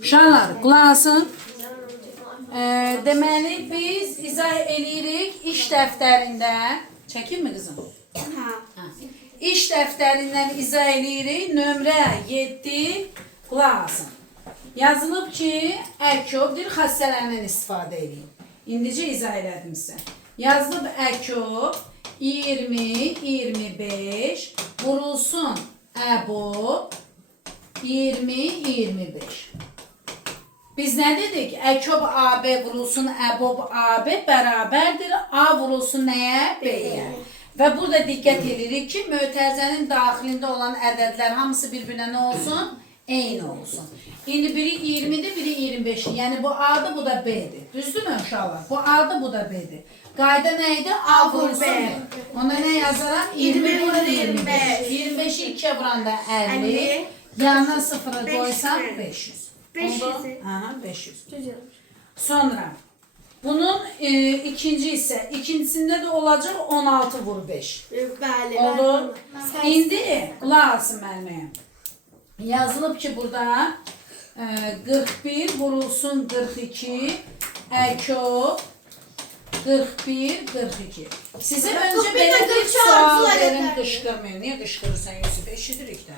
Uşaqlar, qulaq asın. Deməli, biz izah eləyirik iş dəftərində. Çəkinmi qızım? İş dəftərindən izah eləyirik. Nömrə 7, qulaq asın. Yazılıb ki, əkobdir, xassələrindən istifadə edin. İndicə izah elədim sizə. Yazılıb əkob 20, 25, vurulsun əbob 20, 25. Biz nə dedik? Əkob AB vurulsun əbob AB bərabərdir. A vurulsun nəyə? B-yə. Və burada diqqət edirik ki, mötərizənin daxilində olan ədədlər hamısı bir-birinə nə olsun? Eyni olsun. İndi biri 20'dir, biri 25'dir. Yəni bu A'dır, bu da B'dir. Düzdürmü uşaqlar? Bu A'dır, bu da B'dir. Qayda nə idi? A vurulsun B. Ona nə yazaram? 20 vurur 25. 25'i 2'ye vuranda 50. Yanına 0'ı koysam 500. 500. Aha, 500. Sonra bunun ikinci ise ikincisinde de olacak 16 vur 5. Bəli. Oldu. İndi qulaq asın mənimə. Yazılıb ki burada 41 vurulsun 42 əkob 41 42. Size önce belə bir sual verin, qışqırmayın. Niye qışqırırsan Yusuf? Eşidirik də.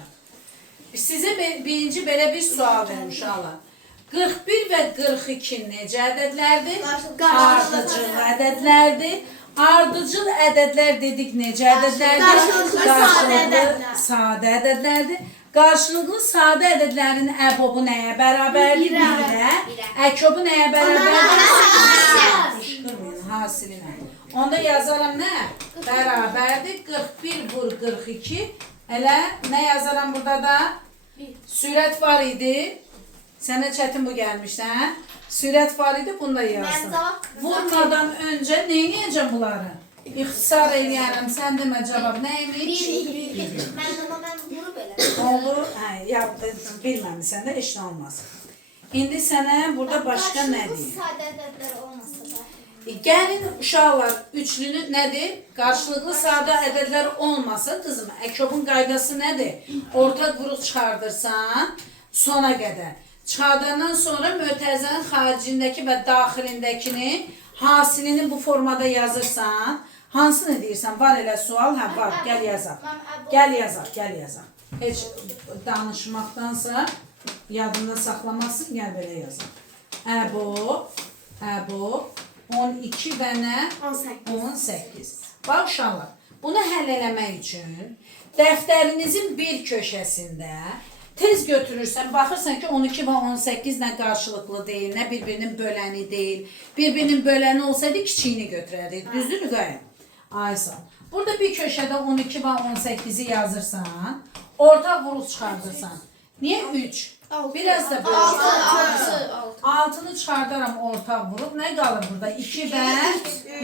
Size birinci belə bir sual verin uşaqlar. 41 və 42 necə ədədlərdir? Ardıcıl ədədlərdir. Ardıcıl ədədlər dedik necə ədədlərdir? Qarşılıqlı sadə ədədlərdir. Qarşılıqlı sadə ədədlərin əbobu nəyə bərabərdir? 1-ə. Əkobu nəyə bərabərdir? Qışqırmayın, hasilinə. Onda yazaram nə? Bərabərdir. 41 vur 42. Elə nə yazaram burada da? Sürət var idi. Sənə çətin bu gəlmişdi, hə? Sürət var idi, bunu da yazdım. Vurmadan öncə neyniyəcəm bunları? İxtisar eləyərəm, sən demə cavab nəymiş? Mən vuru belə. Olur, hə, bilməmisən də heç nə olmaz. İndi sənə burada başqa nə deyim? Sadə ədədlər olmasa da. Gəlin uşaqlar, üçlünü nədir? Qarşılıqlı sadə ədədlər olmasa, qızım, əkobun qaydası nədir? Ortaq vuruq çıxardırsan, sona qədər. Çıxardandan sonra mötərizənin xaricindəki və daxilindəkini, hasilini bu formada yazırsan, hansını deyirsən? Var elə sual? Hə, var. Gəl yazaq. Gəl yazaq, gəl yazaq. Heç danışmaqdansa, yadında saxlamasın, gəl belə yazaq. Əbob, 12 və nə? 18. Bax uşaqlar, bunu həll eləmək üçün dəftərinizin bir köşəsində tez götürürsən, baxırsan ki 12 və 18 nə qarşılıqlı deyil, nə bir-birinin böləni deyil. Bir-birinin böləni olsaydı kiçiyini götürərdik. Düzdür Qaya? Aysan. Burada bir köşədə 12 və 18'i yazırsan, ortaq vuruq çıxardırsan. Niyə 3? Biraz da böyle. 6'nı çıxardaram ortaq vuruq. Nə qalır burada? 2 və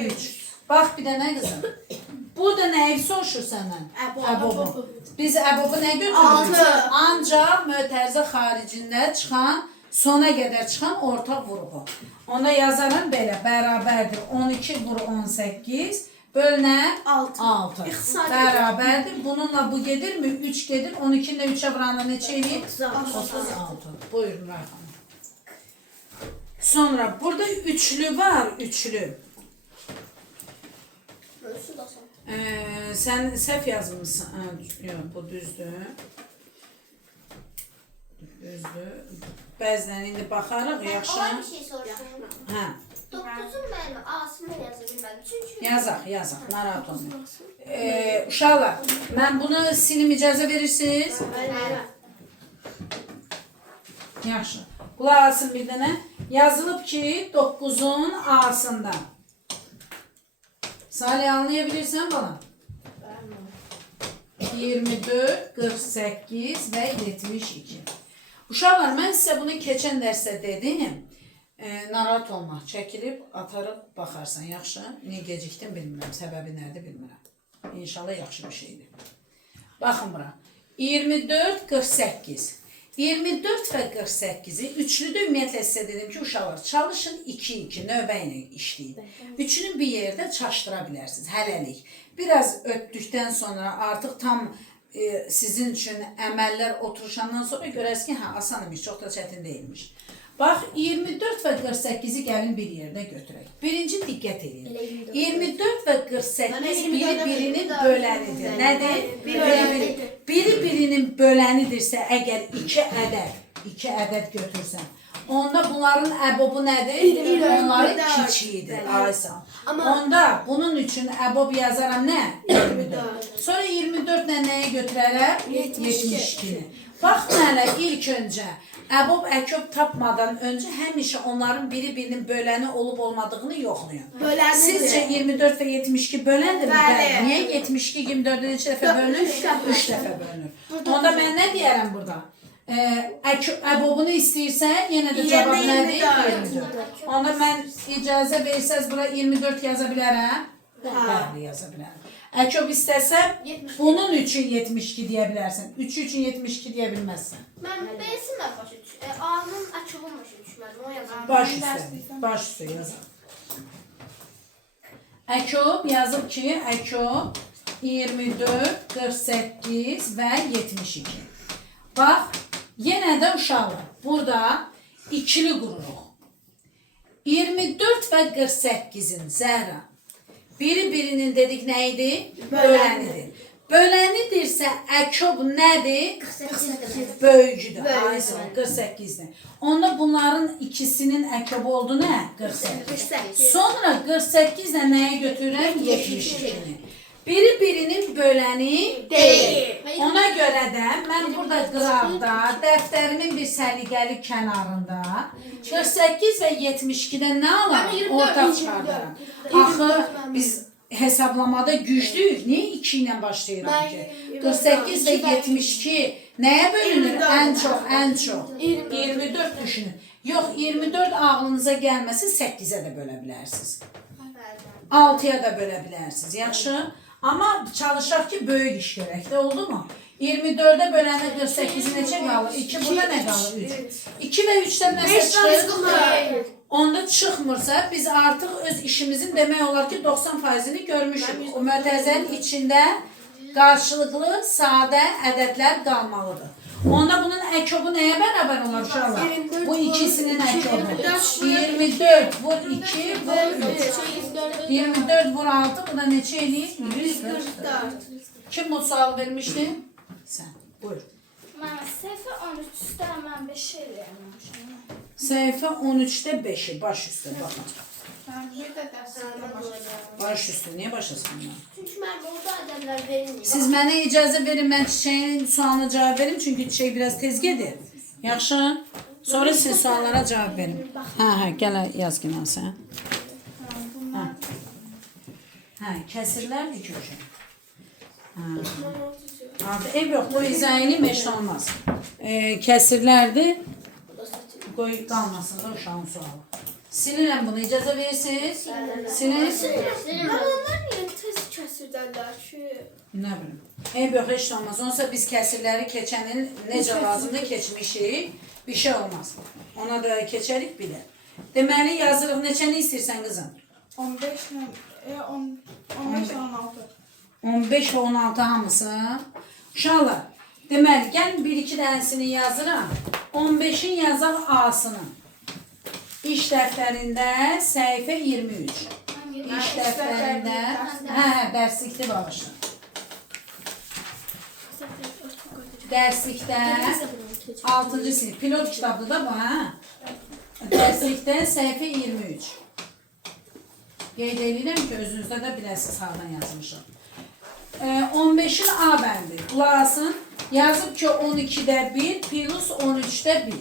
3. Bax bir də nə qızım? Burada nəyi soruşur səndən? Əbobu. Biz əbobu nə götürürük? Ancaq mötərizə xaricində çıxan, sona qədər çıxan ortaq vuruğu. Ona yazarım belə, bərabərdir 12 vur 18 bölünə 6. Bərabərdir. Bununla bu gedirmi? 3 gedir. 12'nin də 3'ə vuranda neçə eləyir? 36. Buyurun rəqam. Sonra burada üçlü var, üçlü. Sen səhv yazmışsın. Yox, bu düzdür. Düzdür. Bəzən indi baxarıq, yaxşı. Ona bir şey soruşum. Hə. 9'un mən Asımı yaza bilmədim. Çünki Yazaq, narahat olmayın. Uşaqlar, mən bunu silim icazə verirsiniz. Yaxşı. Qulaq asın bir dənə. Yazılıb ki 9'un A'sında. Salih anlayabilirsen bana. 24, 48 ve 72. Uşaqlar, mən sizə bunu keçən dərsdə dedim. Narahat olma, çəkilib, atarıb baxarsan, yaxşı. Niyə gecikdim bilmirəm, səbəbi nədir bilmirəm. İnşallah yaxşı bir şeydir. Baxın bura. 24, 48. 24 və 48'i üçlüdə ümumiyyətlə sizə dedim ki, uşaqlar çalışın 2-2 növbə ilə işləyin. Üçünü bir yerdə çaşdıra bilərsiniz, hələlik. Biraz ötdükdən sonra artıq tam sizin üçün əməllər oturuşandan sonra görərsiniz ki, hə, asan imiş, çox da çətin deyilmiş. Bax, 24 və 48-i gəlin bir yerdə götürək. Birinci diqqət edin. 24 və 48 biri-birinin bölənidir. Nədir? Biri-birinin bölənidirsə, əgər 2 ədəd götürsən, onda bunların əbobu nədir? Onların kiçiyidir. Aysan. Onda bunun üçün əbob yazaram nə? 24. Sonra 24 ilə nəyə götürərəm? 72-ni. Bax mənə ilk öncə əbob əkob tapmadan öncə həmişə onların biri-birinin böləni olub olmadığını yoxlayın. Sizcə 24 və 72 böləndir mi? Niyə 72 24-ə neçə dəfə bölünür? 3 dəfə bölünür. Onda mən nə deyərəm burada? Əbobunu istəyirsən, yenə də cavab nədir? 24. Onda mən icazə versəz bura 24 yaza bilərəm? Bəli, yaza bilərəm. Əkob istəsəm, bunun üçün 72 deyə bilərsən. 3 üçün 72 deyə bilməzsən. Mən B-si mən başa düşürəm. A-nın əkobun başa düşmədim. O yazarım. Baş üstə yazar. Əkob yazıb ki, əkob 24, 48 və 72. Bax, yenə də uşaqlar, burada ikili qururuq. 24 və 48-in Zəhra biri-birinin dedik nə idi? Bölənidir. Bölənidirsə əkob nədir? Böyücüdür. Aysan, 48-dir. Onda bunların ikisinin əkobu oldu nə? 48. Sonra 48 ilə nəyə götürürəm? 72-ni. Biri-birinin böləni deyil. Ona görə də mən burada qıraqda, dəftərimin bir səliqəli kənarında 48 və 72-də nə alarım? Ortaq çıxardaram. Axı biz hesablamada güclüyük. Niyə 2 ilə başlayırıq ki? 48 və 72 nəyə bölünür? Ən çox. 24 düşünün. Yox, 24 ağlınıza gəlməsin, 8-ə də bölə bilərsiniz. 6-ya da bölə bilərsiniz. Yaxşı? Amma çalışaq ki, böyük iş görək də, oldu mu? 24-ə böləndə 48-i neçə qalır? 2 burada nə qalır? 3. 2 və 3-dən nəsə çıxır? Onda çıxmırsa, biz artıq öz işimizin demək olar ki, 90%-ni görmüşük. O mötəzənin içində qarşılıqlı, sadə ədədlər qalmalıdır. Onda bunun əkobu nəyə bərabər olar uşaqlar? Bu ikisinin əkobu. 24 vur 2 vur 3. 24 vur 6, bu da neçə eləyir? 144. Kim bu sual vermişdi? Sən, buyur. Mən səhifə 13-də mən 5 eləyəmişəm. Səhifə 13-də 5-i, baş üstə, baxın. Bir də dərslikdə başlayacağım. Baş üstə, niyə başlasın? Çünki mən orada ədəblər verilmir. Siz mənə icazə verin, mən çiçəyin sualına cavab verim, çünki çiçək biraz tez gedir. Yaxşı? Sonra siz suallara cavab verin. Hə, gəl yaz günah sən. Hə, kəsirlərdir ki hocam. Artıq ev yox, bu izahini meşə olmaz. Kəsirlərdir, qoy qalmasın da uşağın sualı. Silirəm bunu, icazə verirsiniz? Silin. Mən onlar niyə tez kəsirdərlər ki? Nə bilim. Ev yox, heç olmaz. Onsa biz kəsirləri keçənin necə lazımdır keçmişik. Bir şey olmaz. Ona da keçərik bir də. Deməli, yazırıq neçəni istəyirsən qızım? 15 və 16. 15 və 16 hamısı. Uşaqlar, deməli, gəlin 1-2 dənəsini yazıram. 15-in yazaq A-sını. İş dəftərində səhifə 23. İş dəftərində, dərslikdə bağışın. Dərslikdə 6-cı sinif, pilot kitabdır da bu, hə? Dərslikdə səhifə 23. Qeyd edirəm ki, özünüzdə də biləsiniz, hardan yazmışım. 15-in A bəndi, qulağasın, yazıb ki, 12-də 1, plus 13-də 1.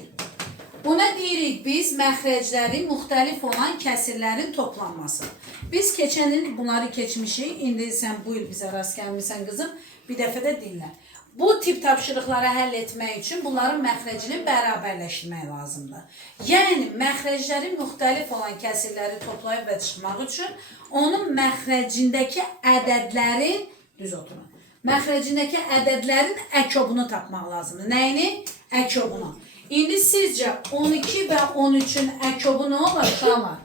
Buna deyirik biz məxrəcləri müxtəlif olan kəsirlərin toplanması. Biz keçənin bunları keçmişik, indi sən bu il bizə rast gəlmirsən qızım, bir dəfə də dinlə. Bu tip tapşırıqları həll etmək üçün bunların məxrəcini bərabərləşdirmək lazımdır. Yəni, məxrəcləri müxtəlif olan kəsirləri toplayıb və çıxmaq üçün onun məxrəcindəki ədədlərin, düz oturun, məxrəcindəki ədədlərin əkobunu tapmaq lazımdır. Nəyini? Əkobunu. İndi sizcə 12 və 13-ün əkobu nə olur uşaqlar?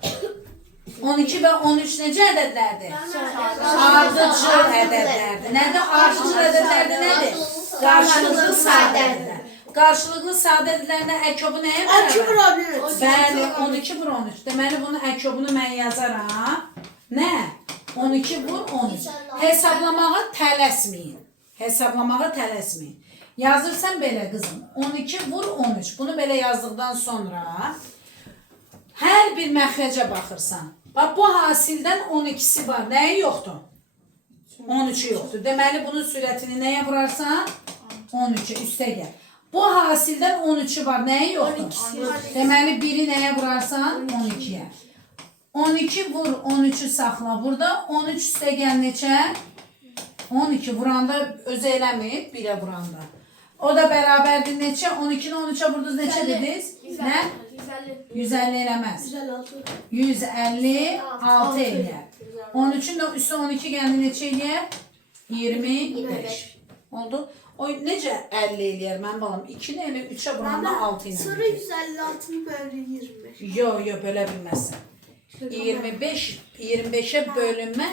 12 və 13 necə ədədlərdir? Ardıcıl ədədlərdir. Nədir? Ardıcıl ədədlərdir nədir? Qarşılıqlı sadədirlər. Qarşılıqlı sadədirlərdə əkobu nəyə bərabər? Bəli, 12 vur 13. Deməli, bunun əkobunu mən yazaram. Nə? 12 vur 13. Hesablamağa tələsməyin. Hesablamağa tələsməyin. Yazırsan belə qızım. 12 vur 13. Bunu belə yazdıqdan sonra hər bir məxrəcə baxırsan. Bax, bu hasildən 12'si var. Nəyi yoxdur? 13'ü yoxdur. Deməli, bunun sürətini nəyə vurarsan? 13'e üstə gəl. Bu hasildən 13'ü var. Nəyi yoxdur? Deməli, biri nəyə vurarsan? 12'ye. 12 vur 13'ü saxla. Burada 13 üstə gəl neçə? 12 vuranda özü eləmir, 1'e vuranda. O da bərabərdir neçə? 12'ni 13'e vurdunuz neçə dediniz? Nə? 150 eləməz. 156 eləyər. 13'ün də üstə 12 gəldi neçə eləyər? 25. Oldu. O necə 50 eləyər mənim balam? 2'ni elə 3'e vuranda 6 ilə. Sonra 156'ını bölü 25. Yo, bölə bilməzsən. 25'e bölünmə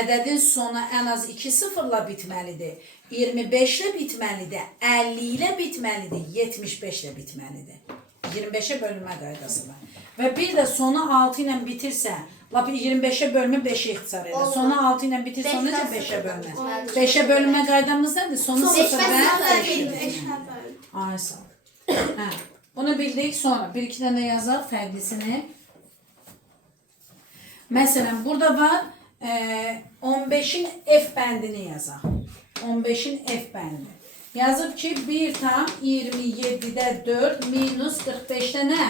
ədədin sonu ən az 2 sıfırla bitməlidir. 25 ilə bitməlidir. 50 ilə bitməlidir. 75 ilə bitməlidir. 25'e bölünmə qaydası var. Və bir də sonu 6 ilə bitirsə, lap 25'e bölünmə 5'e ixtisar edir. Sonu 6 ilə bitirsə, o necə 5'e bölünmə? 5'e bölünmə qaydamız nədir? Sonu 0'dan 5'e. Ay sağ ol. Bunu bildik, sonra bir iki dənə yazaq fərqlisini. Məsələn, burada var 15'in F bəndini yazaq. 15'in F bəndi. Yazıb ki 1 tam 27'də 4 minus 45'də nə?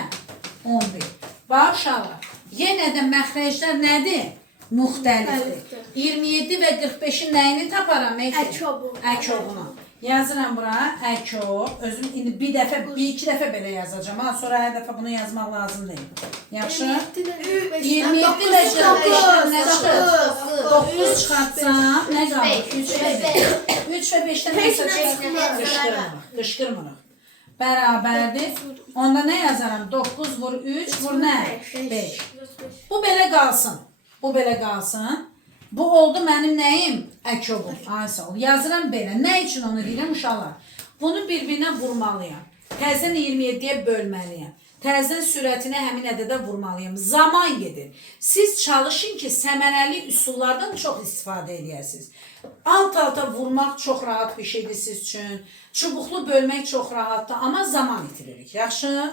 11. Bax uşaqlar, yenə də məxrəclər nədir? Müxtəlifdir. 27 və 45'in nəyini taparam? Əkobunu. Yazıram bura, əkob. Özüm indi bir iki dəfə belə yazacağım. Sonra hər dəfə bunu yazmaq lazım deyil. Yaxşı? 27 və 45'dən nə çıxır? 9 çıxartsam, nə qalır? 3 və 5. 3 və 5'dən nə çıxır? Qışqırmırıq. Bərabərdir. Onda nə yazaram? 9 vur 3 vur nə? 5. Bu belə qalsın. Bu belə qalsın. Bu oldu mənim nəyim? Əkobum. Ay sağ ol. Yazıram belə. Nə üçün onu deyirəm uşaqlar? Bunu bir-birinə vurmalıyam. Təzədən 27'ye bölməliyəm. Təzədən sürətini həmin ədədə vurmalıyam. Zaman gedir. Siz çalışın ki, səmərəli üsullardan çox istifadə edəsiniz. Alt-alta vurmaq çox rahat bir şeydir siz üçün. Çubuqlu bölmək çox rahatdır, amma zaman itiririk. Yaxşı?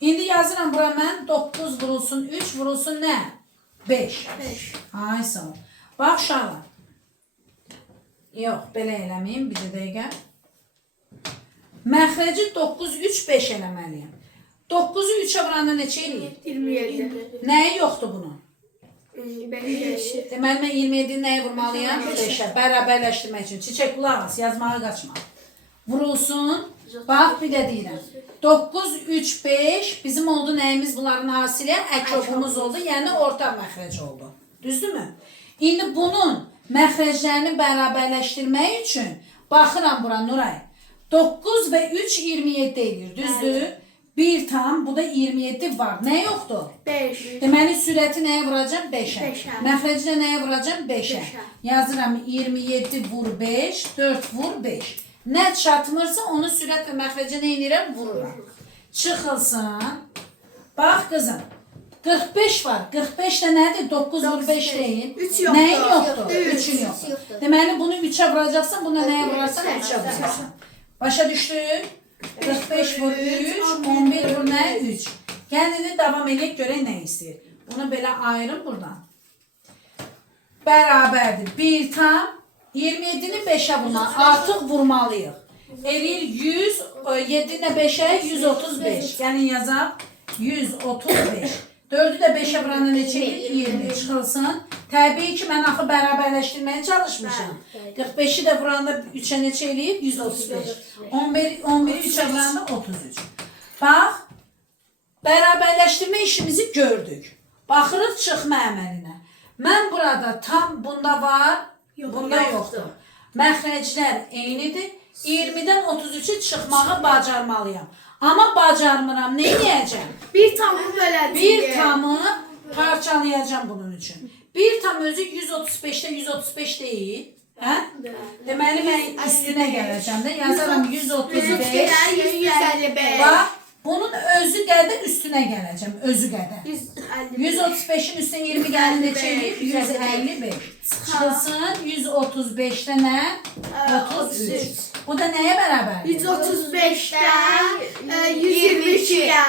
İndi yazıram bura mən 9 vurulsun, 3 vurulsun nə? 5. Ay sağ ol. Bax uşaqlar. Yox, belə eləməyim, bir dəqiqə. Məxrəci 9, 3, 5 eləməliyəm. 9'u 3'e vuranda neçə eləyir? 27. Nəyi yoxdur bunun? 5. Deməli, mən 27'ni nəyə vurmalıyam? 5'e. Bərabərləşdirmək üçün. Çiçək qulaq as, yazmağa qaçma. Vurulsun. Bax, bir də deyirəm. 9, 3, 5 bizim oldu nəyimiz bunların hasili? Əkobumuz oldu, yəni orta məxrəc oldu. Düzdürmü? İndi bunun məxrəclərini bərabərləşdirmək üçün baxıram bura Nuray. 9 və 3 27 edir, düzdür? 1 tam, bu da 27 var. Nə yoxdur? 5. Deməli, sürəti nəyə vuracam? 5'e. Məxrəclə nəyə vuracam? 5'e. Yazıram 27 vur 5, 4 vur 5. Nə çatmırsa onu sürət və məxrəcə nə edirəm? Vururam. Çıxılsın. Bax qızım. 45 var. 45 də nədir? 9 vur 5 deyil. 3 yoxdur. Nəyin yoxdur? 3'ün yoxdur. Deməli, bunu 3'e vuracaqsan, buna nəyə vurarsan? 3'e vuracaqsan. Başa düşdük? 45 vur 3, 11 vur nə? 3. Kendini davam edək, görək nə istəyir. Bunu belə ayırın buradan. Bərabərdir. 1 tam 27'ni 5'e vurmalıyıq. Artıq vurmalıyıq. Eləyir 100, 7'ni 5'e 135. Gəlin yazaq. 135. 4'ü də 5'e vuranda neçə edir? 20 çıxılsın. Təbii ki, mən axı bərabərləşdirməyə çalışmışam. 45'i də vuranda 3'e neçə eləyir? 135. 11'i 3'e vuranda 33. Bax, bərabərləşdirmə işimizi gördük. Baxırıq çıxma əməlinə. Mən burada tam bunda var, bunda yoxdur. Məxrəclər eynidir. 20'dən 33'ü çıxmağı bacarmalıyam. Amma bacarmıram, nə edəcəm? Bir tamı böləcəyim. Bir tamı parçalayacağım bunun üçün. Bir tam özü 135'te 135 değil. Hə? Deməli mən üstünə gələcəm də. Yazaram 135. 155. Bax, bunun özü qədər üstünə gələcəm. Özü qədər. 155. 135'in üstüne 20 geldi neçə eləyir? 155. Çıxılsın 135'də nə? 33. Bu da nəyə bərabərdir? 135'ten 122'ye.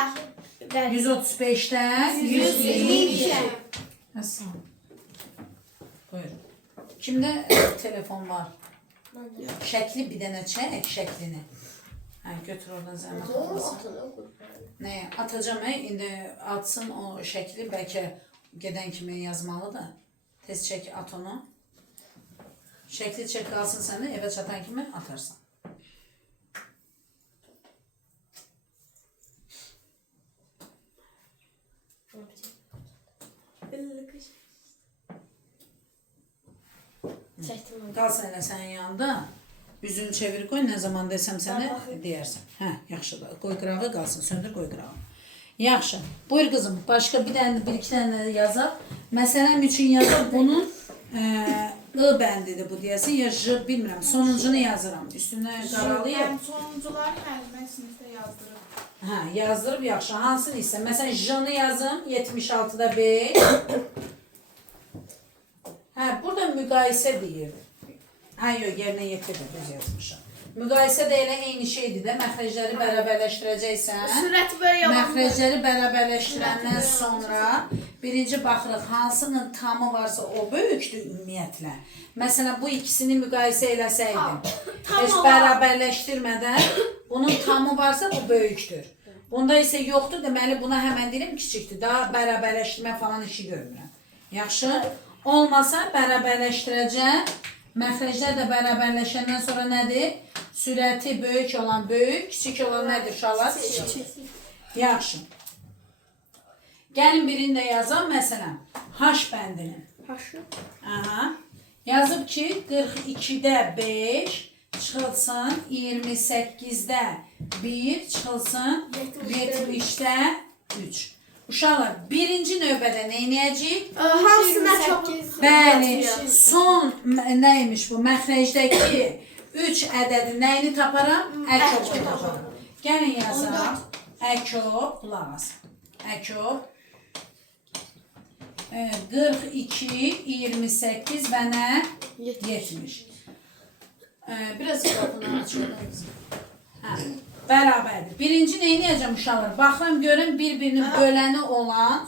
135'dən 122. Nasıl? Buyurun. Kimdə telefon var? Şəkli bir dənə çək, şəklini. Hə, götür oradan zəhmət olmasın. Nəyə? Atacağım, indi atsın o şəkli, bəlkə gedən kimi yazmalıdır. Tez çək, at onu. Şəkli çək qalsın səndə, evə çatan kimi atarsan. Qalsın elə sənin yanında. Üzünü çevir qoy, nə zaman desəm sənə deyərsən. Hə, yaxşıdır. Qoy qırağı qalsın, söndür qoy qırağı. Yaxşı. Buyur qızım, başqa bir dənə, bir iki dənə yazaq. Məsələn üçün yazaq bunun I bəndidir bu deyəsin, ya J bilmirəm. Sonuncunu yazıram. Üstünə qaralayıb. Sonuncular həlimə sinifdə yazdırıb. Hə, yazdırıb yaxşı. Hansını istəyirəm? Məsələn J-nı yazım 76'da 5. Hə, burada müqayisə deyir. Hə, yox, yerinə yetirdir, düz yazmışam. Müqayisə də elə eyni şeydir də, məxrəcləri bərabərləşdirəcəksən. Sürət və yalan. Məxrəcləri bərabərləşdirəndən sonra birinci baxırıq, hansının tamı varsa o böyükdür ümumiyyətlə. Məsələn, bu ikisini müqayisə eləsəydim, heç bərabərləşdirmədən bunun tamı varsa bu böyükdür. Bunda isə yoxdur, deməli buna həmən deyirəm kiçikdir. Daha bərabərləşdirmə falan işi görmürəm. Yaxşı? Olmasa bərabərləşdirəcəm. Məxrəclər də bərabərləşəndən sonra nədir? Sürəti böyük olan böyük, kiçik olan nədir uşaqlar? Kiçik. Yaxşı. Gəlin birini də yazam, məsələn, H bəndinin. Haşı. Aha. Yazıb ki, 42'də 5 çıxılsın, 28'də 1 çıxılsın, 70'də 3. Uşaqlar, birinci növbədə nə edəcəyik? Hamısına çox. Bəli, son neymiş bu? Məxrəcdəki 3 ədədi nəyini taparam? Əkobunu taparam. Gəlin yazaq. Əkob, qulaq as. Əkob 42, 28 və nə? 70. Biraz qapını açıyorum. Hə, bərabərdir. Birinci nə edəcəm uşaqlar? Baxıram, görün bir-birinin böləni olan,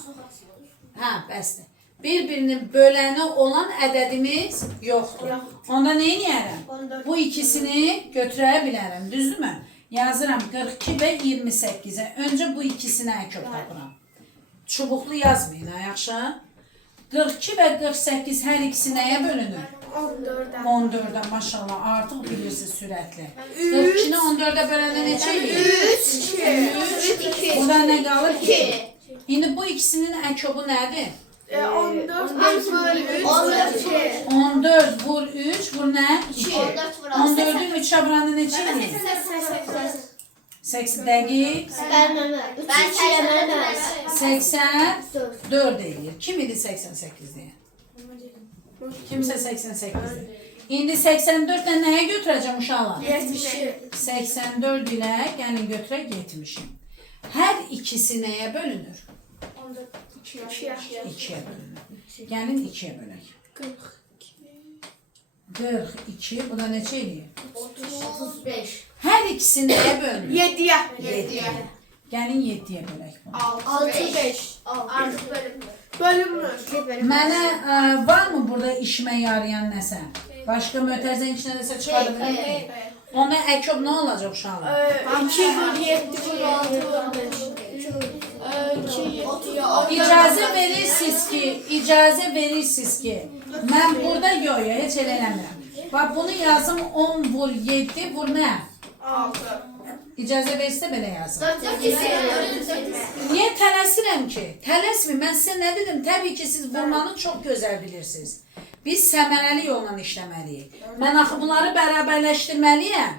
hə, bəsdir. Bir-birinin böləni olan ədədimiz yoxdur. Onda nə edərəm? Bu ikisini götürə bilərəm, düzdürmü? Yazıram 42 və 28'ə. Öncə bu ikisinə əkob tapıram. Çubuqlu yazmayın, yaxşı? 42 və 48 hər ikisi nəyə bölünür? 14'e. 14'ə, maşallah, artıq bilirsiniz sürətli. 42'ni 14'ə böləndə neçə eləyir? 3. Burada nə qalır? 2. İndi bu ikisinin əkobu nədir? 14 bölü 3. 14 vur 3, vur nə? 2. 14 vur 14'ü 3'ə vuranda neçə eləyir? 80 dəqiq. Ben 84 eləyir. Kim idi 88 deyən? Kimsə 88 deyir. İndi 84 ilə nəyə götürəcəm uşaqlar? 70. 84 ilə gəlin götürək 70'i. Hər ikisi nəyə bölünür? 2'yə bölünür. Gəlin 2'yə bölək. 42, bu da neçə eləyir? 35. Hər ikisi nəyə bölünür? 7'ye. 7'yə. Gəlin 7'yə bölək bunu. 65. Artık bölüm. Bölünmür. Mənə var mı burada işimə yarayan nəsə? Başqa mötərizənin içində nəsə çıxarda bilir? Ona əkob nə olacaq uşaqlar? 2 bölü 7 bölü 6 bölü 5. İcazə verirsiniz ki, mən burada yox, heç elə eləmirəm. Bax, bunu yazım 10 vur 7 vur nə? 6. İcazə verirsə belə yazım. 4 Niyə tələsirəm ki? Tələsmir. Mən sizə nə dedim? Təbii ki, siz vurmanı çox gözəl bilirsiniz. Biz səmərəli yolla işləməliyik. Mən axı bunları bərabərləşdirməliyəm.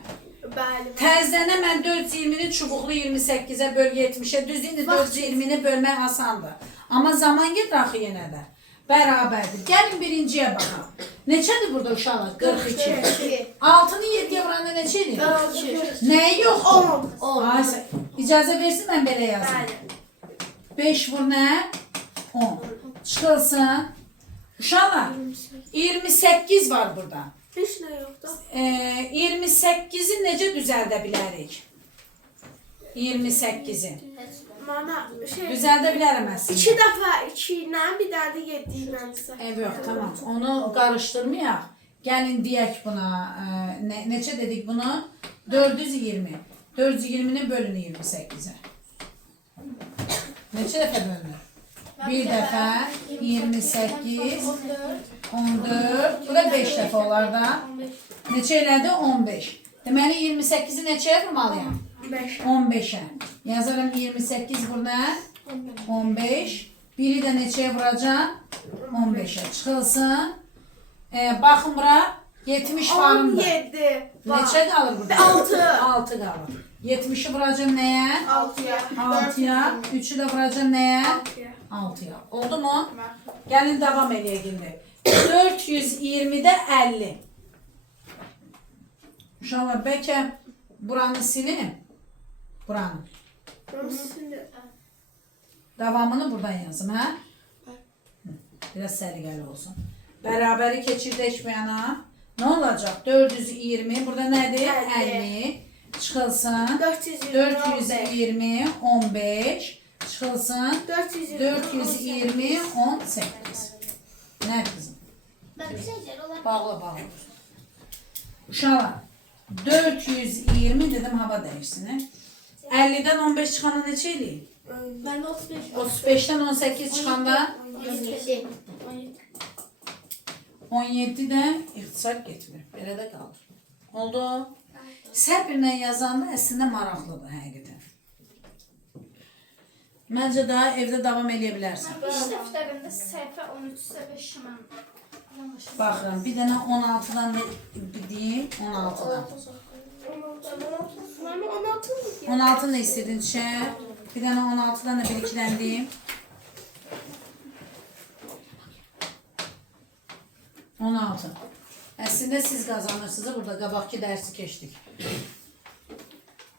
Bəli. Tərzənə mən 420'ni çubuqlu 28'ə böl 70'ə düz indi 420'ni bölmək asandır. Amma zaman gedir axı yenə də. Bərabərdir. Gəlin birinciyə baxaq. Neçədir burada uşaqlar? 42. 42. 6-nı 7-yə vuranda neçə edir? 42. Nəyi yoxdur? 10. Ay, icazə versin mən belə yazım. Bəli. 5 vur nə? 10. Çıxılsın. Uşaqlar 28 var burada. Heç nə yoxdur. 28-i necə düzəldə bilərik? 28-i. Mana şey Düzəldə bilərəm əslində. 2 dəfə 2 ilə bir dənə də 7 ilə isə. Yox, tamam. Onu qarışdırmayaq. Gəlin deyək buna, neçə dedik bunu? 420. 420-ni bölün 28-ə. Neçə dəfə bölünür? Bir dəfə 28, 14, bu da 5 dəfə olar da. Neçə elədi? 15. Deməli 28-i neçəyə vurmalıyam? 5. 15'e. Yazarım 28 burada. 15. Biri de neçeye vuracağım? 15'e. Çıxılsın. Baxın bura. 70 varımdır. 17. Neçə qalır burada? 6. 6 qalır. 70'i vuracağım nəyə? 6'ya. 6'ya. 3'ü də vuracağım nəyə? 6'ya. 6'ya. Oldu mu? Gəlin davam eləyək indi. 420'də 50. Uşaqlar bəlkə buranı silim. Buranın. Davamını buradan yazım, hə? Biraz səliqəli olsun. Bərabəri keçirdək bu yana. Nə olacaq? 420, burada nədir? 50. Çıxılsın. 420, 15. Çıxılsın. 420, 18. Nə qızım? Ben bir şey diyeceğim. Onlar Bağla. Uşaqlar, 420 dedim hava dəyişsin. 50'den 15 çıxanda neçə eləyir? Ben de 35. 35'ten 18 çıxanda 17. 17'də ixtisar getmir. Belə də qalır. Oldu? Səbirlə yazanda əslində maraqlıdır həqiqətən. Məncə daha evdə davam edə bilərsən. iş defterinde sayfa 13 sayfa şıman. Baxın, bir dənə 16'dan da deyim, 16'dan. 16'ını da istedin çə. Bir dənə 16'dan da bir ikidən deyim. 16. Əslində siz qazanırsınız. Burada qabaqki dərsi keçdik.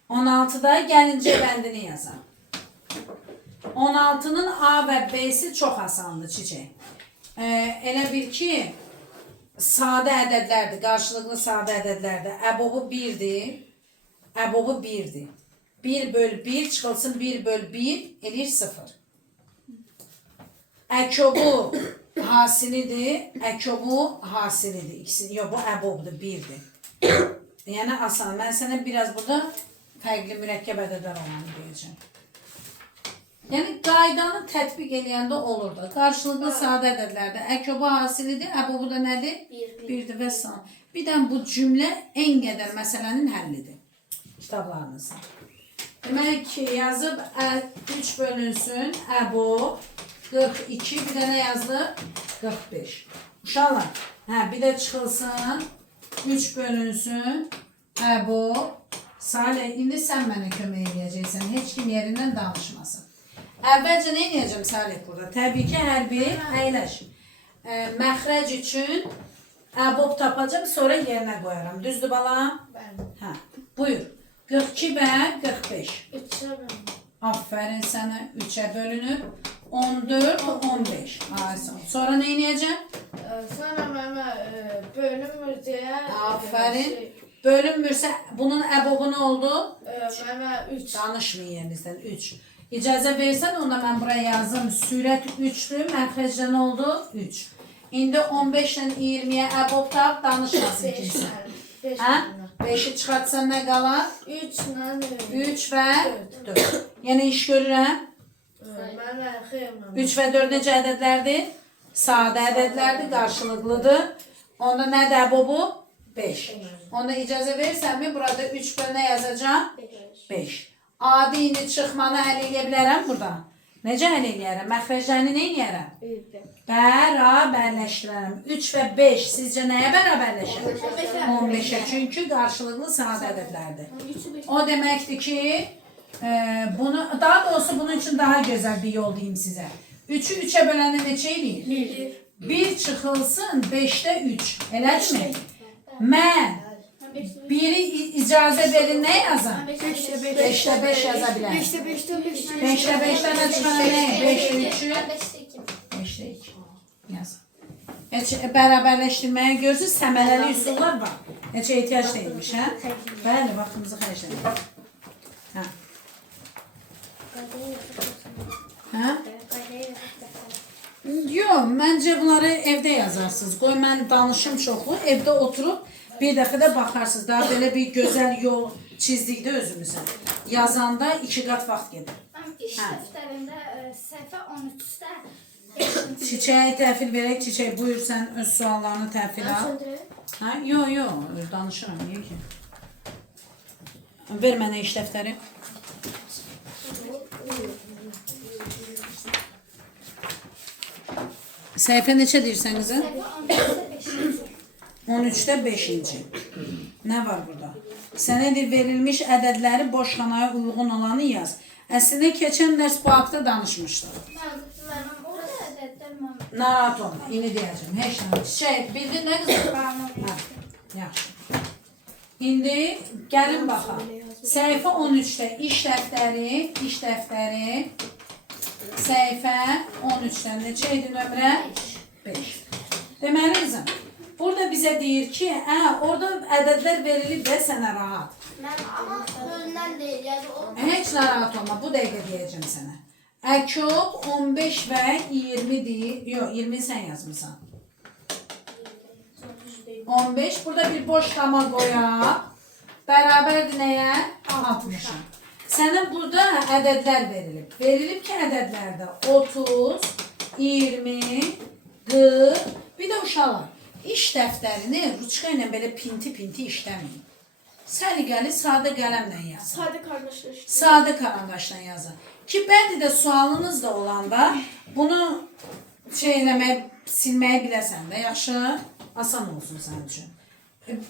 16'da gəlincə bəndini yazın. 16'nın A və B'si çox asandır çiçək. Elə bil ki, sadə ədədlərdir, qarşılıqlı sadə ədədlərdir. Əbobu 1'dir, əbobu 1'dir. 1 böl 1 çıxılsın 1 böl 1 eləyir 0. Əkobu hasilidir, əkobu hasilidir. İkisi, yox, bu əbobdur, 1'dir. Yəni asan. Mən sənə biraz burada fərqli mürəkkəb ədədlər olanı deyəcəm. Yəni qaydanı tətbiq eləyəndə olur da. Qarşılıqlı sadə ədədlərdə əkobu hasilidir, əbobu da nədir? 1'dir və salam. Bir də bu cümlə en qədər məsələnin həllidir. Kitablarınızda. Demək ki, yazıb 3 bölünsün, əbob 42, bir dənə yazılıb 45. Uşaqlar, bir də çıxılsın, 3 bölünsün, əbob, Salih, indi sən mənə kömək edəcəksən, heç kim yerindən danışmasın. Əvvəlcə nə edəcəm Salih burada? Təbii ki, hər bir əyləş. Məxrəc üçün əbob tapacaq, sonra yerinə qoyaram. Düzdür balam? Hə, buyur. 42 və 45. 3'e bölün. Aferin sənə 3'ə bölünür. 14, 15. Sonra nə edəcəm? Sonra mənə bölünmür deyə. Aferin. Bölünmürsə bunun əbobu nə oldu? Mənə 3. Danışmayın yerinizdən 3. İcazə versən onda mən buraya yazım. Sürət 3'dür. Məxrəcdə nə oldu? 3. İndi 15 ilə 20'yə əbob tap, danışmasın kimsə. Hə? 5'i çıxartsan nə qalar? 3 ilə 3 və 4. Yəni iş görürəm. Mənə xeyirlə. 3 və 4 necə ədədlərdir? Sadə ədədlərdir, qarşılıqlıdır. Onda nədir əbobu? 5. Onda icazə verirsənmi? Burada 3 böl nə yazacağım? 5. Adi indi çıxmanı həll edə bilərəm burada. Necə həll edərəm? Məxrəclərini nə edərəm? Bərabərləşdirərəm. 3 və 5 sizcə nəyə bərabərləşər? 15'ə. Çünki qarşılıqlı sadə ədədlərdir. O deməkdir ki, daha doğrusu bunun üçün daha gözəl bir yol deyim sizə. 3'ü 3'ə böləndə neçə eləyir? 1 çıxılsın 5-də 3. Elədirmi? Mən biri icazə verin nə yazam? 5-də 5 yaza bilərəm. 5'te 5'ten çıkan ne? 5'te 3'ü. 5'te 2. Yaz. Bərabərləşdirməyə görürsünüz, səmərəli üsullar var. Heç ehtiyac değilmiş, hə? Bəli, vaxtımızı xərclədik. Hə? Hə? Yox, məncə bunları evdə yazarsınız. Qoy mən danışım çoxlu, evdə oturub bir dəfə də baxarsınız. Daha belə bir gözəl yol çizdikdə özümüzə. Yazanda 2 qat vaxt gedir. İş dəftərində səhifə 13-də Çiçeğe təhvil verək. Çiçək, buyur sən öz suallarını təhvil al. Hə? Yox, danışıram. Niyə ki? Ver mənə iş dəftəri. Səhifə neçə deyirsən qızım? səhifə 13'də 5-ci. Nə var burada? Sənə verilmiş ədədləri boş xanaya uyğun olanı yaz. Əslində keçən dərs bu haqda danışmışdıq. Mənim orada ədədlər mən Narahat olma, indi deyəcəm. Heç nə. Çiçək, bildin nə qızım? Hə, yaxşı. İndi gəlin baxaq. Səhifə 13'də iş dəftəri, səhifə 13'dən neçə idi nömrə? 5. Deməli qızım, burada bizə deyir ki, orada ədədlər verilib də sənə rahat. Mən amma bölündən deyil, yəni o Heç narahat olma, bu dəqiqə deyəcəm sənə. Əkyob 15 və 20 deyir. Yox, 20 sən yazmısan. 15, burada bir boş qama qoyaq. Bərabərdir nəyə? 60-a. Sənə burada ədədlər verilib. Verilib ki, ədədlərdə 30, 20, 40, bir də uşaqlar. İş dəftərini ruçka ilə belə pinti işləməyin. Səliqəli sadə qələmlə yazın. Sadə karandaşla yazın. Ki bədi də sualınız da olanda bunu silməyi biləsən də, yaxşı, asan olsun sənin üçün.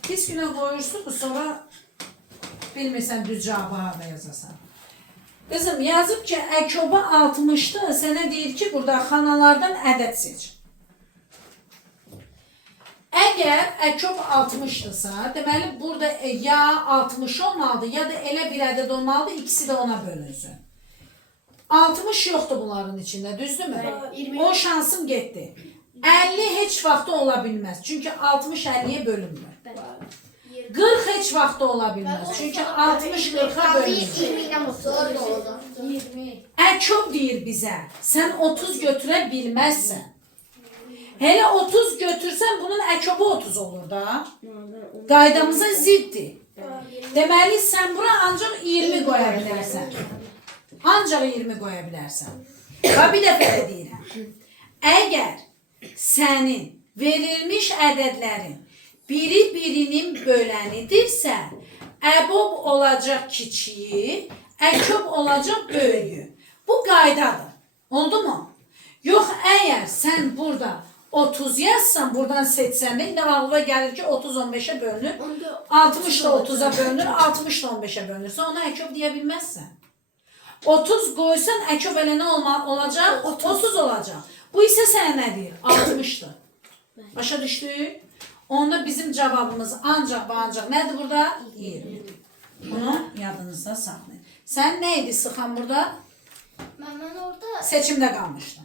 Pis günə qoyursun, sonra bilmirsən düz cavabı harada yazasan. Qızım, yazıb ki, Əkoba 60'dır, sənə deyir ki, burada xanalardan ədəd seç. Əgər Əkob 60'dırsa, deməli burada ya 60 olmalıdır, ya da elə bir ədəd olmalıdır, ikisi də ona bölünsün. 60 yoxdur bunların içində, düzdürmü? O şansım getdi. 50 heç vaxtı ola bilməz, çünki 60 50'ye bölünmür. 40 heç vaxtı ola bilməz, çünki 60 40'a bölünmür. 20. Əkob deyir bizə, sən 30 götürə bilməzsən. Hele 30 götürsen bunun Əkobu 30 olur da. Qaydamıza ziddir. Deməli sən bura ancaq 20 qoya bilərsən. Ancaq 20 qoya bilərsən. Və bir dəfə də deyirəm. Əgər sənin verilmiş ədədlərin biri birinin bölənidirsə, Əbob olacaq kiçiyi, Əkob olacaq böyüyü. Bu qaydadır. Oldu mu? Yox, əgər sən burada 30 yazsan, buradan seçsən də, indi ağlıma gəlir ki, 30 15'e bölünür, 60 da 30'a bölünür, 60 da 15'e bölünürsə, ona Əkob deyə bilməzsən. 30 qoysan, Əkob elə nə olacaq? 30 olacaq. Bu isə sənə nə deyir? 60'dır. Başa düşdük? Onda bizim cavabımız ancaq və ancaq nədir burada? 20. Bunu yadınızda saxlayın. Sən nə idi sıxan burada? Mən orada Seçimdə qalmışdım.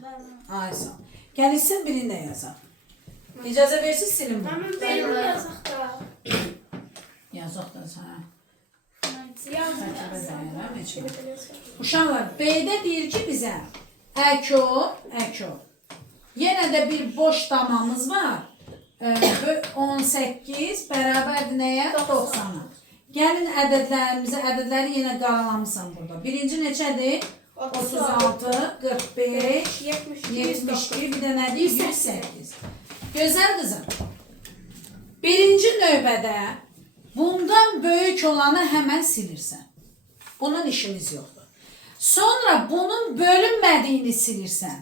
Ay sağ ol. Gəlirsən birini də yazaq. İcazə versiz silin bunu. Benim yazık da. Yazaq da sana. Yazık. Uşaqlar, B'də deyir ki bizə Əkob. Yenə də bir boş damamız var. 18 bərabərdir nəyə? 90'a. Gəlin ədədləri yenə qaralamısan burada. Birinci neçədir? 36, 45, 72, bir də nədir? 108. Gözəl qızım. Birinci növbədə bundan böyük olanı həmən silirsən. Bunun işimiz yoxdur. Sonra bunun bölünmədiyini silirsən.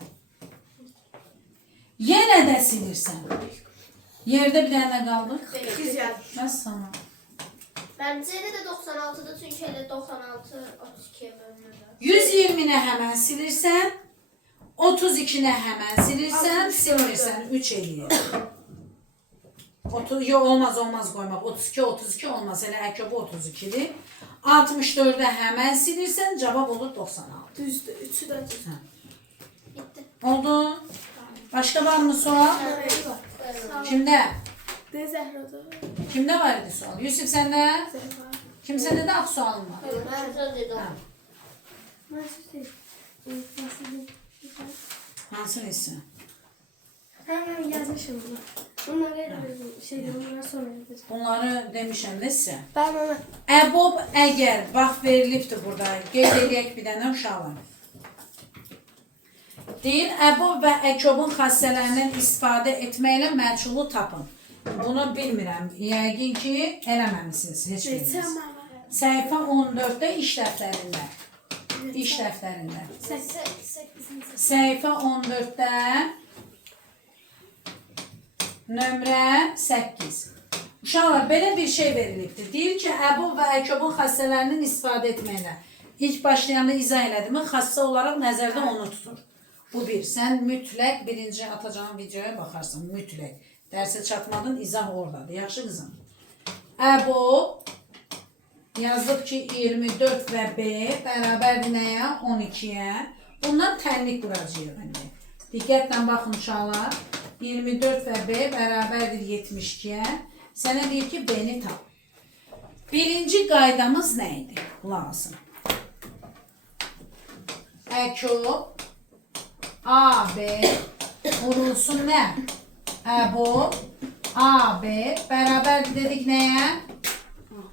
Yenə də silirsən. Yerdə bir dənə qaldı. Güzel. Nasıl sana? Bəncə elə də 96'da çünki elə 96 32'ye bölünür. 120'ni hemen silirsən. 32-nə həmən silirsən, silmirsən 3 eləyir. Yox, olmaz qoymaq. 32 olmaz. Elə əköbü 32-dir. 64-də həmən silirsən, cavab olur 96. Düzdür. 3'ü de düz. Bitti. Oldu. Başka var mı sual? Kimdə? De Zehra'da. Kimdə var idi sual? Yusuf səndə? Zehra. Kimsəndə də axı sualın var? Ben söz dedim. Ha, Nasıl değil? Nasıl değil? hansı nesə? Hemen yazmışım bunu. Bunları bunları sonra yazacağım. Bunları demişəm də sizə. Ben ona. Əbob əgər, bax verilibdir burada, qeyd eləyək bir dənə uşaqlar. Deyir, əbob və əkobun xassələrindən istifadə etməklə məchulu tapın. Bunu bilmirəm, yəqin ki, eləməmisiniz heç biriniz. Tamam. Səhifə 14-də iş dəftərində. İş dəftərində. Səhifə 14-də nömrə 8. Uşaqlar, belə bir şey verilibdir. Deyir ki, əbob və əkobun xassələrindən istifadə etməklə. İlk başlayanda izah elədim, xassə olaraq nəzərdə onu tutur. Bu bir. Sən mütləq birinci atacağın videoya baxarsan. Mütləq. Dərsə çatmadın, izah oradadır. Yaxşı qızım. Əbob yazılıb ki 24 və B bərabərdir nəyə? 12-yə. Bundan tənlik quracağıq indi. Diqqətlə baxın uşaqlar. 24 və B bərabərdir 72-yə. Sənə deyir ki, B-ni tap. Birinci qaydamız nə idi? Lazım. Əkob AB vurulsun nə? Əbob AB bərabərdir dedik nəyə?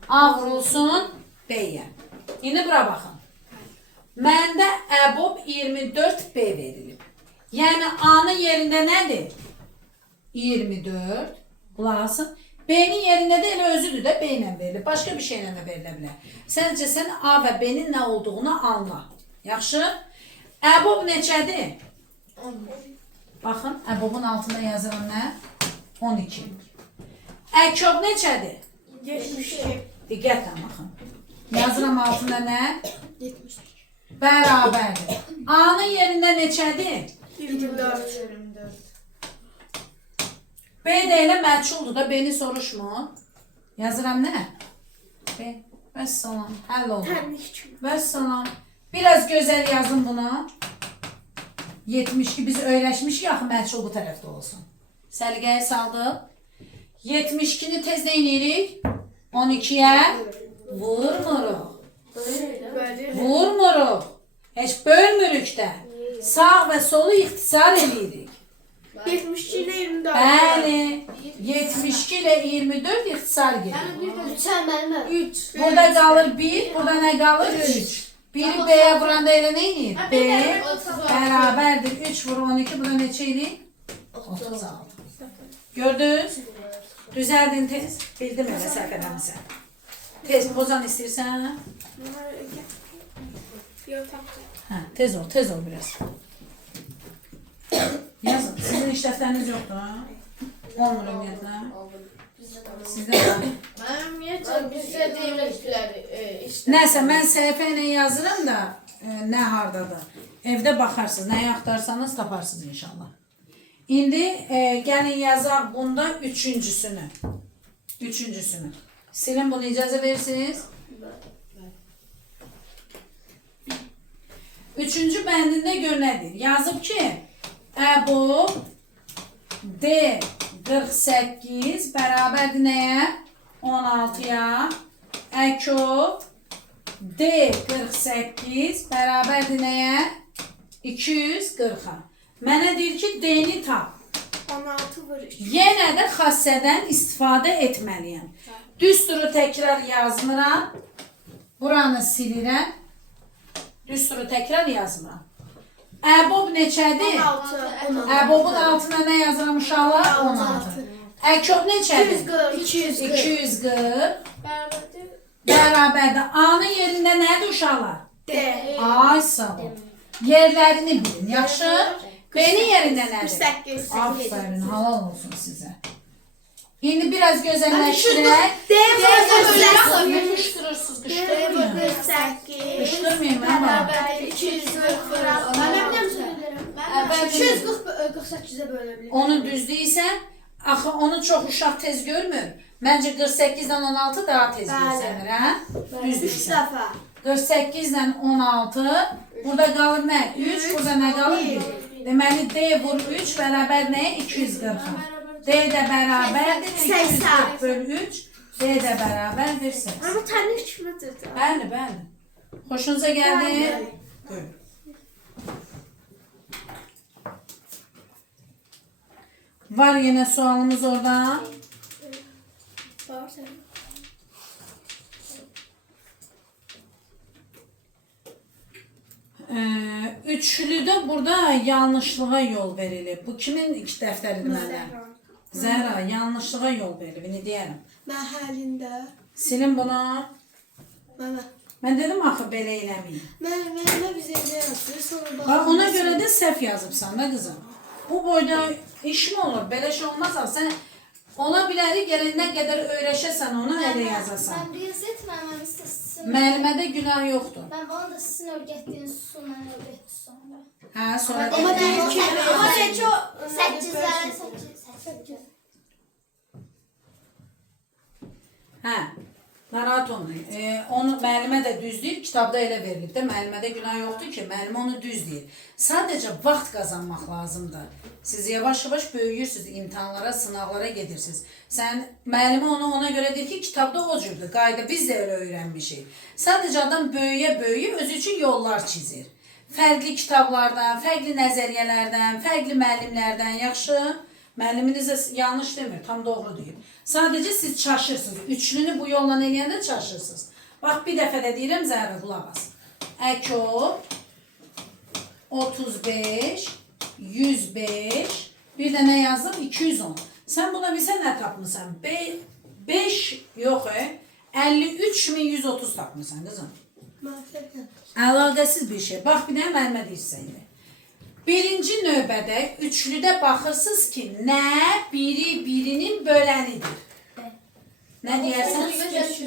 A vurulsun B-yə. İndi bura baxın. Məndə əbob 24B verilib. Yəni A-nın yerində nədir? 24. Qulaq B-nin yerində də elə özüdür də B ilə verilir. Başqa bir şeylə də verilə bilər. Səncə sən A və B-nin nə olduğunu anla. Yaxşı? Əbob neçədir? 10. Baxın, əbobun altında yazıram nə? 12. Əkob neçədir? 72. Diqqətlə baxın. Yazıram altında nə? 72. Bərabərdir. A-nın yerində neçədir? 24. B də elə məchuldur da, B-ni soruşmur. Yazıram nə? B. Vəssalam. Həll oldu. Tənlik üçün. Vəssalam. Biraz gözəl yazın bunu. 72 biz öyrəşmişik, axı məchul bu tərəfdə olsun. Səliqəyə saldıq. 72-ni tez nə edirik? 12-yə vurmuruq. Böyle. Vurmuruq. Heç bölmürük də. Sağ və solu ixtisar edirik. 72 ile 24. Bəli. 72 ilə 24 ixtisar gedir. 3 əməlimə. 3. Burada qalır 1, burada nə qalır? 3. Biri B-yə vuranda elə nə edir? B bərabərdir. 3 vur 12, burada neçə edir? 36. Gördünüz? Düzəldin tez. Bildim elə səhv eləmisən. Tez pozan istəyirsən? Yok tamam. Hə, tez ol biraz. Yazın. Sizin iş dəftəriniz yoxdur, ha? Olmur ümumiyyətlə. Sizdə var. Mənim ümumiyyətlə bizdə deyiləklər işdə. Nəsə, mən səhifə ilə yazıram da, nə hardadır. Evdə baxarsınız, nəyi axtarsanız taparsınız inşallah. İndi gəlin yazaq bunda üçüncüsünü. Silin bunu, icazə verirsiniz. Üçüncü bəndində gör nədir? Yazıb ki, əbob D 48 bərabərdir nəyə? 16-ya. Əkob D 48 bərabərdir nəyə? 240-a. Mənə deyir ki, D-ni tap. 16 var 3. Yenə də xassədən istifadə etməliyəm. Düsturu təkrar yazmıram. Buranı silirəm. Düsturu təkrar yazmıram. Əbob neçədir? 16. Əbobun altına nə yazıram uşaqlar? 16. Əkob neçədir? 240. 240. Beraber. Bərabərdə. A-nın yerində nədir uşaqlar? D. Ay sağ ol. Yerlərini bilin. Yaxşı? B-nin yerində nədir? 8. Aferin, halal olsun sizə. İndi biraz gözəlləşdirək. D. Qışdırırsınız, qışdırmayın. 48. Qışdırmayın mən bana. Beraber 240 var. Ben ne bileyim söylerim. düzəltmir. 248'e bölünebilir. Onun düzdüysə, axı onu çox uşaq tez görmür. Məncə 48-dən 16 daha tez Bəli. görsənir, hə? 3 Düzdürsən. dəfə. 48-dən 16, burada qalır nə? 3, burada nə qalır? 1. Deməli, D vur 3 bərabər nəyə? 240. D də bərabərdir 240 bölü 3. D də bərabərdir 80. Ama tane çıkmadı da. Bəli, bəli. Xoşunuza gəldi? Bəli. Buyurun. Var yenə sualımız orada. Var sen. Üçlüdə burada yanlışlığa yol verilib. Bu kimin iki dəftəridir məndə? Zəhra, yanlışlığa yol verilib. İndi deyərəm. Məhəlində. Silin bunu. Məhə. Mən dedim axı belə eləməyin. Məhəllə bizə elə yazır. Sonra Bax, ona görə də səhv yazıbsan da qızım. Bu boyda iş mi olur? Belə şey olmaz ha. Sən ola biləri gələndən qədər öyrəşəsən onu elə yazasan. Ben Riyaziyyat müəllimimiz sizin. Müəllimədə günah yoxdur. Ben onu da sizin öyrətdiyiniz usulla öyrətdim sonra. Hə, sonra Ama değil ki. Ama Ama değil ki o. 8'lərə 8. hə. Narahat olmayın. Onu müəllimə də düz deyir, kitabda elə verilib də müəllimədə günah yoxdur ki, müəllimə onu düz deyir. Sadəcə vaxt qazanmaq lazımdır. Siz yavaş-yavaş böyüyürsünüz, imtahanlara, sınavlara gedirsiniz. Sən müəllimə onu ona görə deyir ki, kitabda o cürdür, qayda biz də elə öyrənmişik. Sadəcə adam böyüyə-böyüyə özü üçün yollar çizir. Fərqli kitablardan, fərqli nəzəriyyələrdən, fərqli müəllimlərdən, yaxşı? Müəlliminiz də yanlış demir, tam doğru deyir. Sadəcə siz çaşırsınız. Üçlünü bu yolla eləyəndə çaşırsınız. Bax, bir dəfə də deyirəm, Zəhra, qulaq as. Əko, 35, 105, bir də nə yazdım? 210. Sən buna bilsən nə tapmısan? 5, yox, 53.130 tapmısan, qızım. Əlaqəsiz bir şey. Bax, bir də müəllimə deyirsən. Birinci növbədə üçlüdə baxırsınız ki, nə biri birinin bölənidir. Nə deyərsən? 105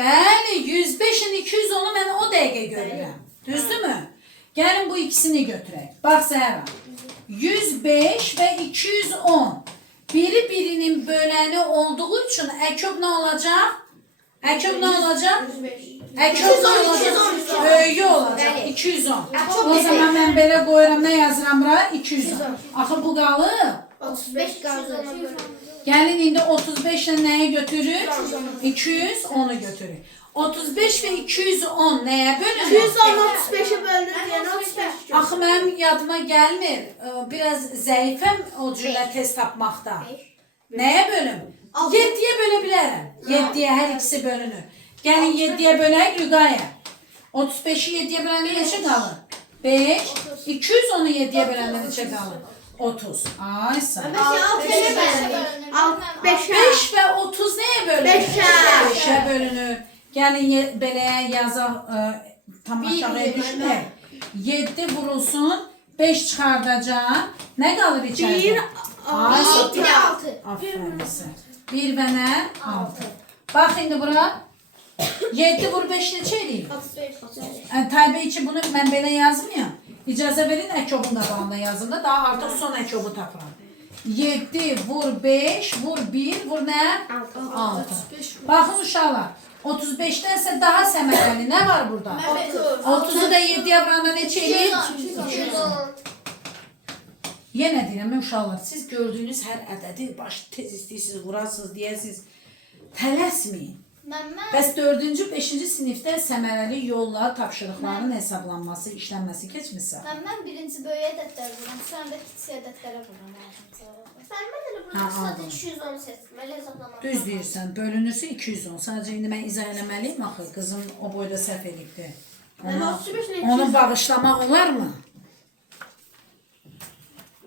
Bəli, 105-in 210-u mən o dəqiqə görürəm. Düzdürmü? Gəlin bu ikisini götürək. Bax Zəhra. 105 və 210. Biri birinin böləni olduğu üçün əköb nə olacaq? Əköb nə olacaq? Əköb nə olacaq? Böyüyü olacaq. 210. O zaman mən belə qoyuram, nə yazıram bura? 210. Axı bu qalır. 35 kaldı. Gəlin indi 35 ilə nəyə götürür? 210'u götürür. 35 və 210 nəyə bölünür? 210 35'e böldük yani 35. Axı mənim yadıma gəlmir. Biraz zəifəm o cürlə test tapmaqda. Nəyə bölüm? 7-yə bölə bilərəm. 7-yə hər ikisi bölünür. Gəlin 7-yə bölək Rüqaya. 35'i 7'ye böləndə neçə qalır? 5. 210'u 7'ye böləndə neçə qalır? 30. Ay sağ ol. 5 və 30 nəyə bölünür? 5'ə bölünür. Gəlin beləyə yazaq, tamaşaya düşmək. 7 vurulsun, 5 çıxardacaq. Nə qalır içəridə? 1 6. Aferin sizə. 1 və nə? 6. Bax indi bura. 7 vur 5 neçə eləyir? 35. Taybə içi bunu mən belə yazmayayım. İcazə verin əkobun qabağında yazın da daha artıq son əkobu tapıram. 7 vur 5 vur 1 vur nə? 6. Baxın uşaqlar. 35-dənsə daha səmərəli nə var burada? 30'u da 7'ye vuranda neçə eləyir? 210. Yenə deyirəm uşaqlar, siz gördüyünüz hər ədədi baş tez istəyirsiniz, vurasınız, deyəsiniz. Tələsməyin. Bəs 4-cü, 5-ci sinifdə səmərəli yolla tapşırıqların hesablanması, işlənməsi keçmişsə? Mən birinci böyüyə dəftər vururam, sonra da kiçiyə dəftərə vururam. Ben de burada sadece 210 seçtim. Öyle hesaplamadım. Düz deyirsən, bölünürsə 210. Sadəcə indi mən izah eləməliyim axı, qızım o boyda səhv elibdir. Onu bağışlamaq olar mı?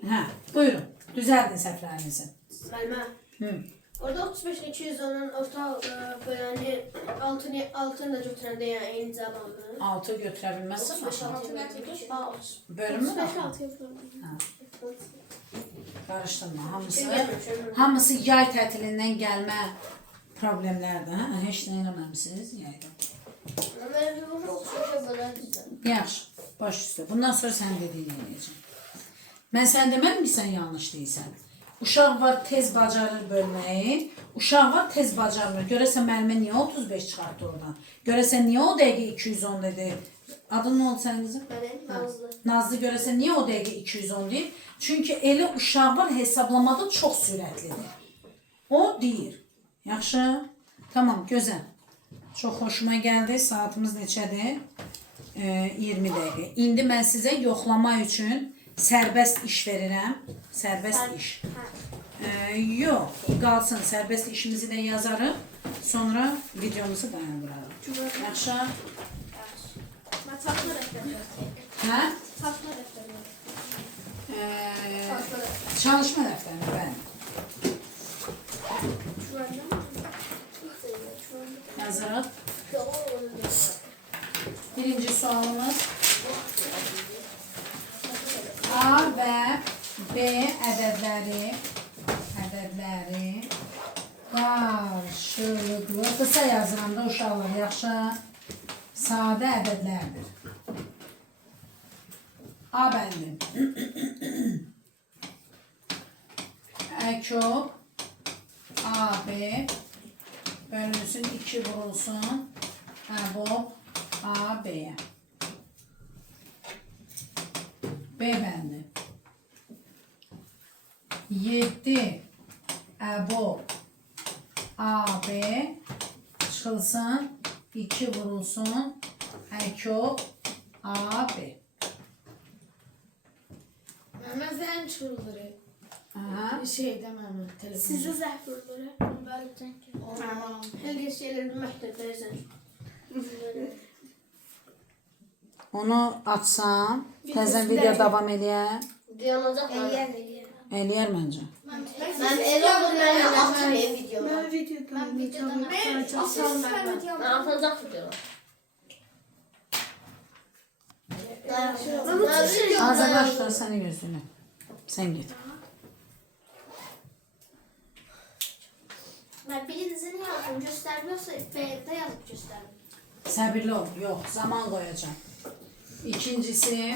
Hə, buyurun. Düzəldin səhvlərinizi. Müəllimə. Orada 35'in 210'un orta böləni 6'nı da götürəndə yəni eyni cavab alır. 6 götürə bilməzsən axı. Bölünmür 35 axı. 6 yapıyorum. Qarışdırma. Hamısı yay tətilindən gəlmə problemlərdir. Heç nə eləməmisiniz yayda. Ben bir bunu 35'e bölerdim. Yaxşı. Baş üstə. Bundan sonra sən dediyin eləyəcəm. Mən sən demədim ki, sən yanlış deyirsən. Uşaq var tez bacarır bölməyi, uşaq var tez bacarmır. Görəsən müəllimə niyə 35 çıxartdı oradan? Görəsən niyə o dəqiqə 210 dedi? Adın nə oldu sənin qızım? Mənim Nazlı. Nazlı görəsən niyə o dəqiqə 210 deyir? Çünki elə uşaq var hesablamada çox sürətlidir. O deyir. Yaxşı? Tamam, gözəl. Çox xoşuma gəldi. Saatımız neçədir? 20 dəqiqə. İndi mən sizə yoxlama üçün sərbəst iş verirəm. Sərbəst iş. Yox, qalsın. Sərbəst işimizi də yazarım. Sonra videomuzu dayandırarım. Yaxşı? Mən tapma rəfləri yazdım. Hə? Tapma rəfləri yazdım. Çalışma dəftərini, bəli. Şuranda mı? Yazırıq. Birinci sualımız A və B ədədləri qarşılıqlı qısa yazıram da uşaqlar, yaxşı? Sadə ədədlərdir. A bəndi. Əkop AB bölünsün 2 vurulsun əbob AB-yə. B bəndi. 7 əbob AB çıxılsın 2 vurulsun əkop AB. Məhəmməd zəhən çıxırdır. Şeydə Məhəmməd telefon. Sizə zəhv vurdur. Hər şeyləri məktəbdə yazın. Onu açsam, təzən video davam eləyər. Dayanacaq mı? Eləyər məncə. Mən elə olur mən atmayayım videomu. Mən videodan Mən atacaq videomu. Hazırlaşdır səni gözünü. Sən get. Ben birinizin yazdım göstermiyorsa B'de yazıp gösterdim. Səbirli ol. Yox, zaman qoyacağım. İkincisi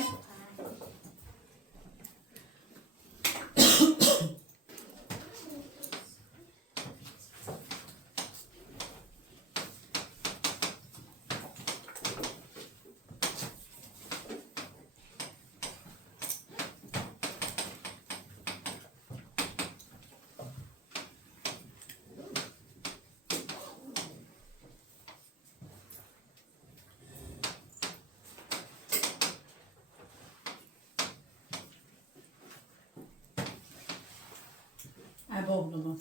əbobdur bu.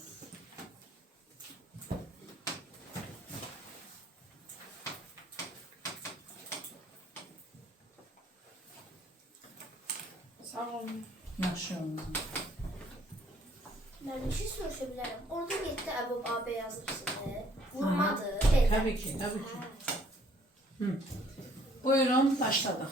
Sağ olun. Yaxşı oldu. Ben bir şey soruşabilirim. Orada gitti Ebu AB yazırsınız. Vurmadı. Tabii ki, tabii ki. Buyurun, başladık.